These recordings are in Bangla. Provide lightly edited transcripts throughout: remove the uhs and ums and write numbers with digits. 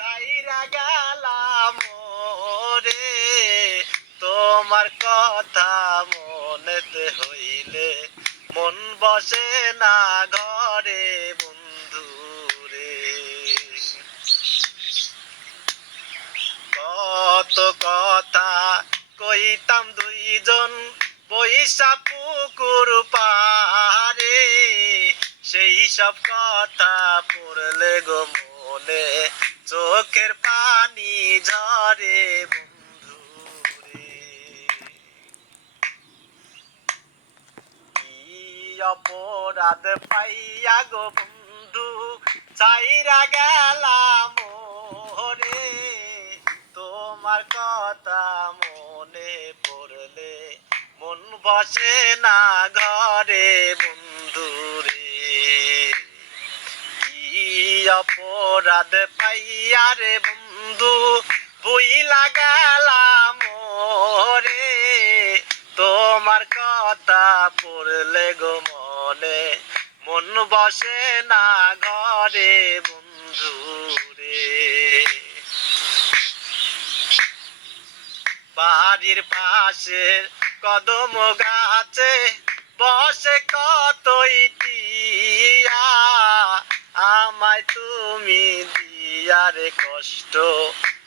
চাইরা গেলাম রে তোমার কথা মনেতে হইলে মন বসে না ঘরে বন্ধু রে। কত কথা কইতাম দুইজন বৈশা পুকুর পারে, সেই সব কথা পড়লে গো মনে চোখের পানি ঝরে বন্ধু রে। কি অপরাধ পাইয়া গো বন্ধু চাইরা গেলাম রে তোমার কথা মনে পড়লে মন বসে না ঘরে বন্ধু রে। কি অপরাধ পাইয়া রে বন্ধু ভুইলা গেলাম রে তোমার কথা পড়লে গো মনে মন বসে না ঘরে বন্ধু রে। বাড়ির পাশের কদম গাছে বসে কতই টিয়া, আমায় তুমি দিয়ারে কষ্ট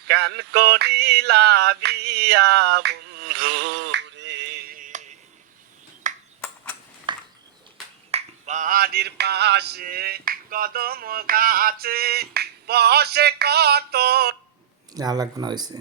কেন করিলা বিয়া বন্ধু রে। বাড়ির পাশে কদম গাছে বসে কত যা লাগবে না হয়েছে।